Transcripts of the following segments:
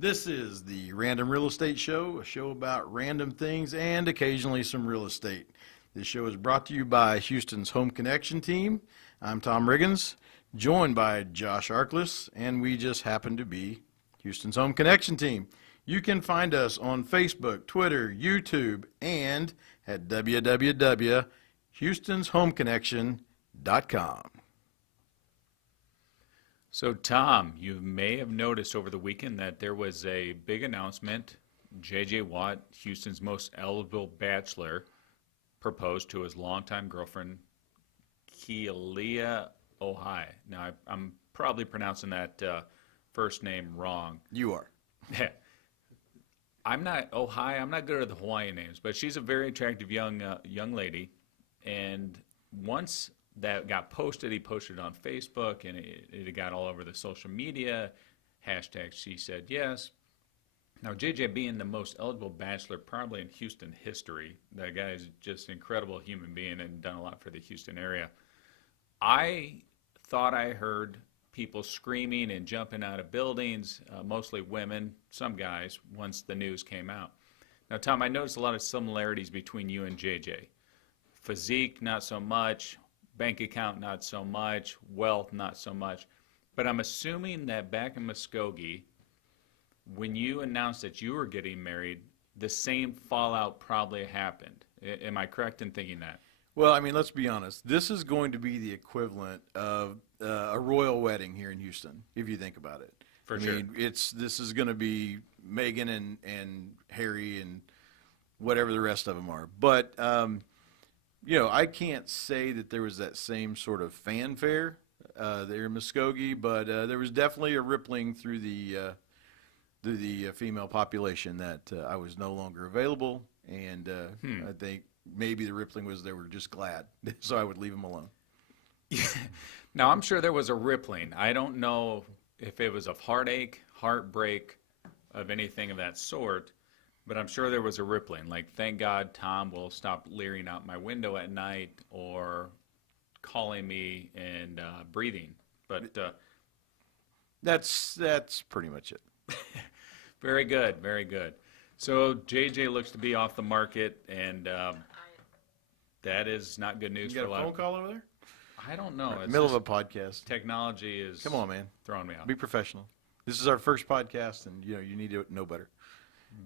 This is the Random Real Estate Show, a show about random things and occasionally some real estate. This show is brought to you by Houston's Home Connection team. I'm Tom Riggins, joined by Josh Arkless, and we just happen to be Houston's Home Connection team. You can find us on Facebook, Twitter, YouTube, and at www.houstonshomeconnection.com. So, Tom, you may have noticed over the weekend that there was a big announcement. J.J. Watt, Houston's most eligible bachelor, proposed to his longtime girlfriend, Kealia Ohai. Now, I'm probably pronouncing that first name wrong. You are. I'm not good at the Hawaiian names, but she's a very attractive young lady. And once that got posted, he posted it on Facebook, and it got all over the social media. Hashtag she said yes. Now, JJ being the most eligible bachelor probably in Houston history, that guy is just an incredible human being and done a lot for the Houston area. I thought I heard people screaming and jumping out of buildings, mostly women, some guys, once the news came out. Now, Tom, I noticed a lot of similarities between you and JJ. Physique, not so much. Bank account, not so much. Wealth, not so much. But I'm assuming that back in Muskogee, when you announced that you were getting married, the same fallout probably happened. Am I correct in thinking that? Well, I mean, let's be honest. This is going to be the equivalent of a royal wedding here in Houston, if you think about it. For sure. I mean, this is going to be Meghan and Harry and whatever the rest of them are. But I can't say that there was that same sort of fanfare there in Muskogee, but there was definitely a rippling through the female population that I was no longer available, and I think maybe the rippling was they were just glad, so I would leave them alone. Now, I'm sure there was a rippling. I don't know if it was of heartache, heartbreak, of anything of that sort, but I'm sure there was a rippling. Like, thank God Tom will stop leering out my window at night or calling me and breathing. But that's pretty much it. Very good, very good. So JJ looks to be off the market, and that is not good news You for got a a lot. phone call over there? I don't know. Right, It's middle of just a podcast. technology is Come on, man. throwing me off. Be professional. This is our first podcast, and you need to know better.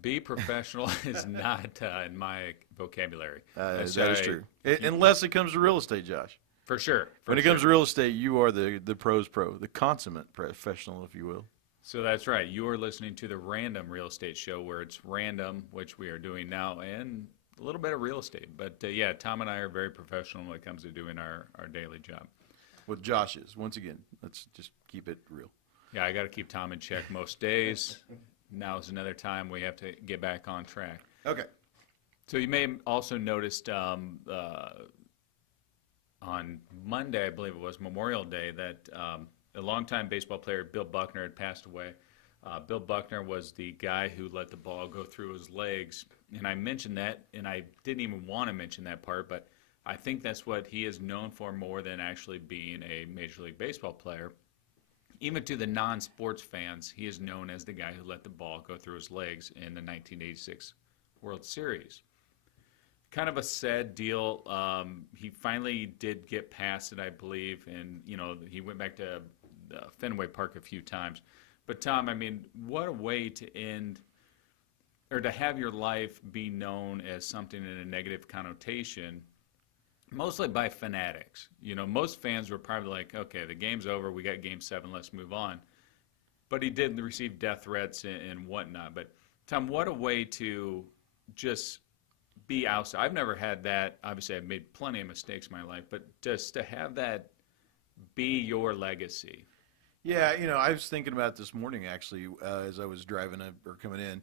Be professional is not in my vocabulary. That is true. Unless it comes to real estate, Josh. For sure. When it comes to real estate, you are the pros pro, the consummate professional, if you will. So that's right. You are listening to the Random Real Estate Show, where it's random, which we are doing now, and a little bit of real estate. But yeah, Tom and I are very professional when it comes to doing our daily job. What Josh is. Once again, let's just keep it real. Yeah, I got to keep Tom in check most days. Now is another time we have to get back on track. Okay. So you may have also noticed on Monday, I believe it was Memorial Day, that a longtime baseball player, Bill Buckner, had passed away. Bill Buckner was the guy who let the ball go through his legs. And I mentioned that, and I didn't even want to mention that part, but I think that's what he is known for more than actually being a Major League Baseball player. Even to the non-sports fans, he is known as the guy who let the ball go through his legs in the 1986 World Series. Kind of a sad deal. He finally did get past it, I believe, and he went back to Fenway Park a few times. But Tom, I mean, what a way to end, or to have your life be known as something in a negative connotation, mostly by fanatics. Most fans were probably like, okay, the game's over, we got Game 7, let's move on. But he did receive death threats and whatnot. But Tom, what a way to just be outside. I've never had that. Obviously, I've made plenty of mistakes in my life, but just to have that be your legacy. Yeah, I was thinking about this morning, actually, as I was driving or coming in.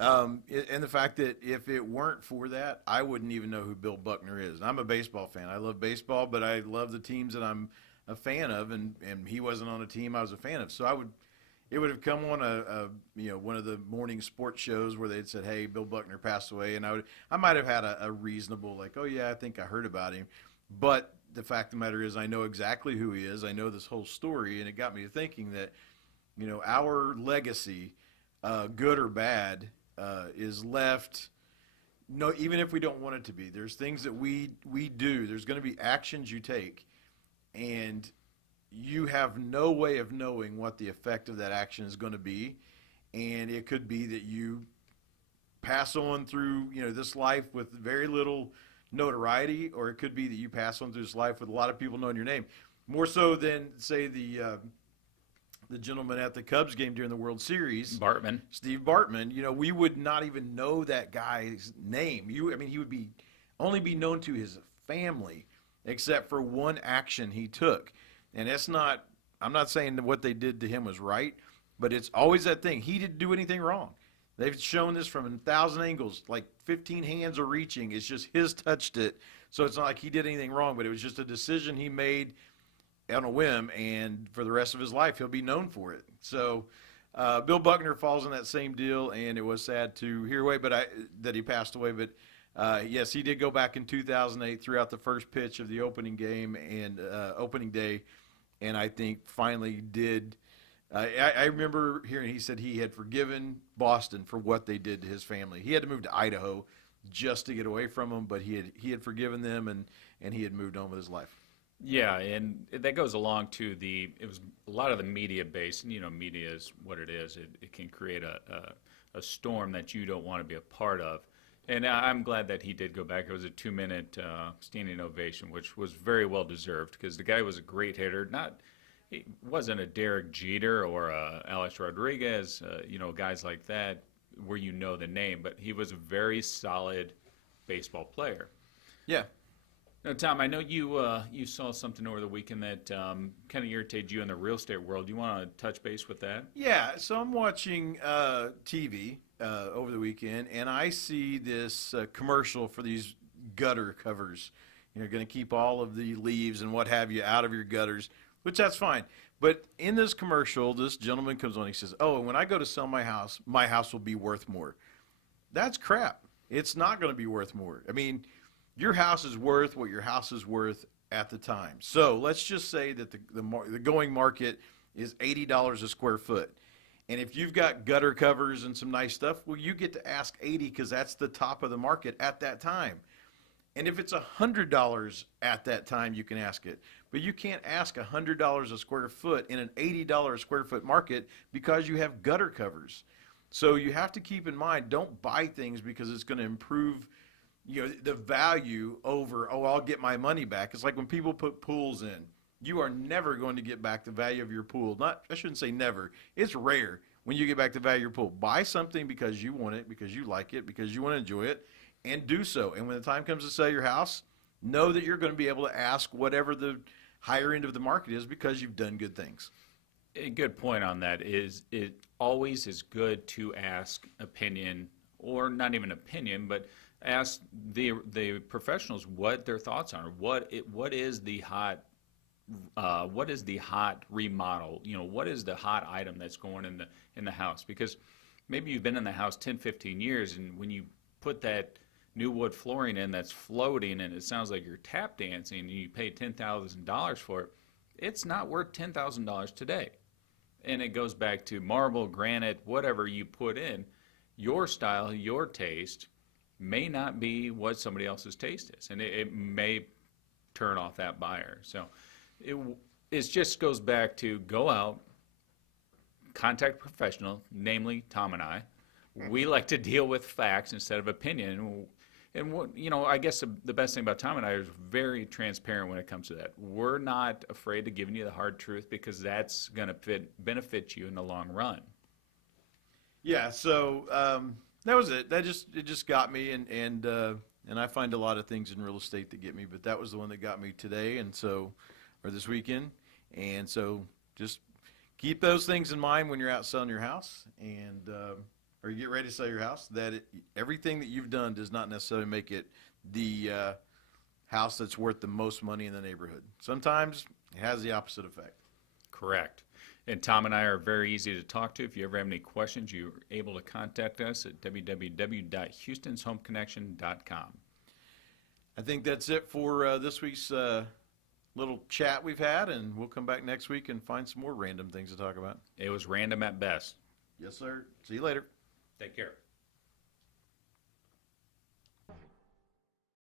And the fact that if it weren't for that, I wouldn't even know who Bill Buckner is. And I'm a baseball fan. I love baseball, but I love the teams that I'm a fan of, and he wasn't on a team I was a fan of. So it would have come on one of the morning sports shows where they'd said, hey, Bill Buckner passed away, and I might have had a reasonable, like, oh yeah, I think I heard about him. But the fact of the matter is, I know exactly who he is. I know this whole story, and it got me to thinking that, our legacy good or bad, is left. No, even if we don't want it to be, there's things that we do. There's going to be actions you take, and you have no way of knowing what the effect of that action is going to be. And it could be that you pass on through this life with very little notoriety, or it could be that you pass on through this life with a lot of people knowing your name, more so than say the gentleman at the Cubs game during the World Series, Bartman. Steve Bartman. We would not even know that guy's name. He would only be known to his family, except for one action he took. And I'm not saying that what they did to him was right, but it's always that thing. He didn't do anything wrong. They've shown this from 1,000 angles, like 15 hands are reaching. It's just his touched it. So it's not like he did anything wrong, but it was just a decision he made on a whim, and for the rest of his life, he'll be known for it. So Bill Buckner falls in that same deal, and it was sad to hear that he passed away. But yes, he did go back in 2008 throughout the first pitch of the opening game and opening day, and I think finally did. I remember hearing he said he had forgiven Boston for what they did to his family. He had to move to Idaho just to get away from them, but he had forgiven them, and he had moved on with his life. Yeah, and that goes along to it was a lot of the media base, and media is what it is. It can create a storm that you don't want to be a part of. And I'm glad that he did go back. It was a 2-minute standing ovation, which was very well deserved because the guy was a great hitter. He wasn't a Derek Jeter or a Alex Rodriguez, guys like that where the name, but he was a very solid baseball player. Yeah. Now, Tom, I know you saw something over the weekend that kind of irritated you in the real estate world. Do you want to touch base with that? Yeah, so I'm watching TV over the weekend, and I see this commercial for these gutter covers. You're going to keep all of the leaves and what have you out of your gutters, which that's fine. But in this commercial, this gentleman comes on. He says, "Oh, and when I go to sell my house will be worth more." That's crap. It's not going to be worth more. I mean, your house is worth what your house is worth at the time. So let's just say that the going market is $80 a square foot. And if you've got gutter covers and some nice stuff, well, you get to ask $80 because that's the top of the market at that time. And if it's $100 at that time, you can ask it. But you can't ask $100 a square foot in an $80 a square foot market because you have gutter covers. So you have to keep in mind, don't buy things because it's going to improve the value over, I'll get my money back. It's like when people put pools in. You are never going to get back the value of your pool. I shouldn't say never. It's rare when you get back the value of your pool. Buy something because you want it, because you like it, because you want to enjoy it, and do so. And when the time comes to sell your house, know that you're going to be able to ask whatever the higher end of the market is because you've done good things. A good point on that is it always is good to ask opinion, or not even opinion, but ask the professionals what their thoughts are. What is the hot remodel? What is the hot item that's going in the house? Because maybe you've been in the house 10, 15 years, and when you put that new wood flooring in that's floating and it sounds like you're tap dancing and you pay $10,000 for it, it's not worth $10,000 today. And it goes back to marble, granite, whatever you put in, your style, your taste may not be what somebody else's taste is, and it may turn off that buyer. So it just goes back to go out, contact a professional, namely Tom and I. We like to deal with facts instead of opinion. And I guess the best thing about Tom and I is very transparent when it comes to that. We're not afraid of giving you the hard truth because that's going to benefit you in the long run. Yeah, so that was it. It just got me, and I find a lot of things in real estate that get me, but that was the one that got me today, or this weekend. And so just keep those things in mind when you're out selling your house, and or you get ready to sell your house. Everything that you've done does not necessarily make it the house that's worth the most money in the neighborhood. Sometimes it has the opposite effect. Correct. And Tom and I are very easy to talk to. If you ever have any questions, you're able to contact us at www.houstonshomeconnection.com. I think that's it for this week's little chat we've had, and we'll come back next week and find some more random things to talk about. It was random at best. Yes, sir. See you later. Take care.